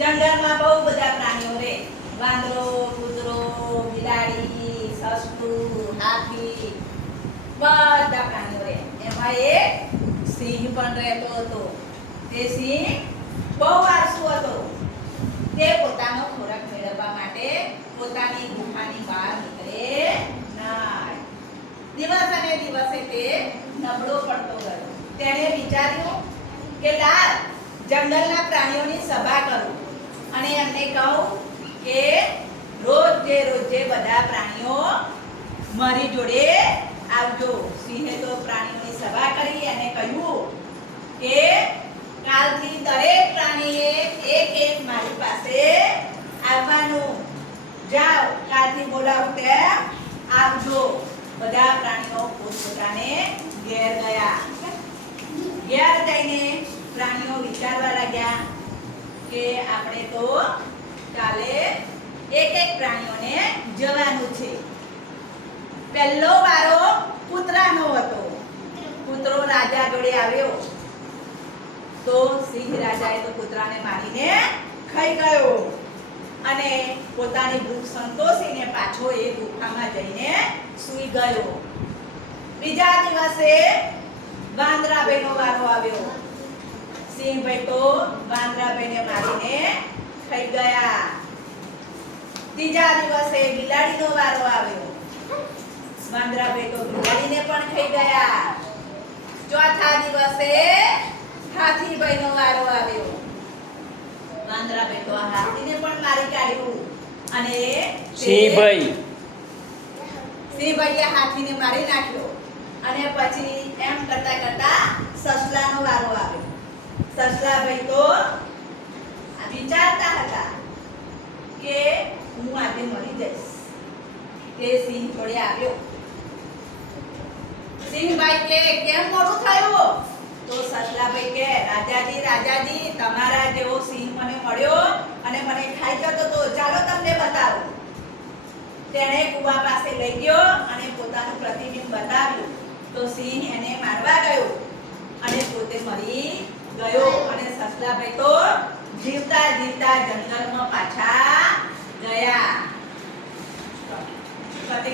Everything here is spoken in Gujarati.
જંગલમાં બહુ બધા પ્રાણીઓ રહે. વાંદરો, કૂતરો, બિલાડી, સસલું, હાથી, બધા પ્રાણીઓ રહે. એમાં એક સિંહ પણ રહેતો હતો. તે સિંહ બહુ આળસુ હતો. તે પોતાનો ખોરાક મેળવવા માટે પોતાની ગુફાની બહાર નીકળે નહીં. દિવસ અને દિવસે તે નબળો પડતો ગયો. તેણે વિચાર્યું કે લાલ જંગલના પ્રાણીઓની સભા કરું અને એમને કહું કે રોજે બધા પ્રાણીઓ મારી જોડે આવજો. સિંહે તો પ્રાણીઓની સભા કરી અને કહ્યું કે કાલથી દરેક પ્રાણીએ એક મારી પાસે આવવાનું. જાઓ, કાલથી બોલાવું તેમ આવજો. બધા પ્રાણીઓ પોતપોતાને ઘેર ગયા. ઘેર જઈને પ્રાણીઓ વિચારવા લાગ્યા કે આપણે તો કાલે એક પ્રાણીઓને જવાનું છે. પહેલો વારો કૂતરાનો હતો. કૂતરો રાજા જોડે આવ્યો તો સિંહ રાજાએ તો કૂતરાને મારીને ખાઈ ગયો અને પોતાની ભૂખ સંતોષીને પાછો એ ગુફામાં જઈને સૂઈ ગયો. બીજા દિવસે વાંદરાભાઈનો વારો આવ્યો. સિંહભાઈ તો વાંદરાભાઈને મારીને ખાઈ ગયા. ત્રીજા દિવસે બિલાડીનો વારો આવ્યો. વાંદરાભાઈ તો બિલાડીને પણ ખાઈ ગયા. ચોથા દિવસે હાથીભાઈનો વારો આવ્યો. વાંદરાભાઈ તો હાથીને પણ મારી કાઢ્યું અને સિંહભાઈએ હાથીને મારી નાખ્યો. અને પછી એમ કરતા કરતા સસલાનો વારો આવ્યો. સસલાભાઈ તો વિચારતા હતા કે હું આજે મરી જઈશ. તે સિંહ જોડે આવ્યો. સિંહભાઈ કે કેમ મોડું થયું? તો સસલાભાઈ કે રાજાજી તમારા જેવો સિંહ મને મળ્યો અને મને ખાઈ જતો તો ચાલો તમને બતાવું. તેણે કુવા પાસે લઈ ગયો અને પોતાનું પ્રતિબિંબ બતાવ્યું તો સિંહ એને મારવા ગયો અને પોતે મરી ગયો. અને સસલાભાઈ તો જીવતા જંગલમાં પાછા ગયા.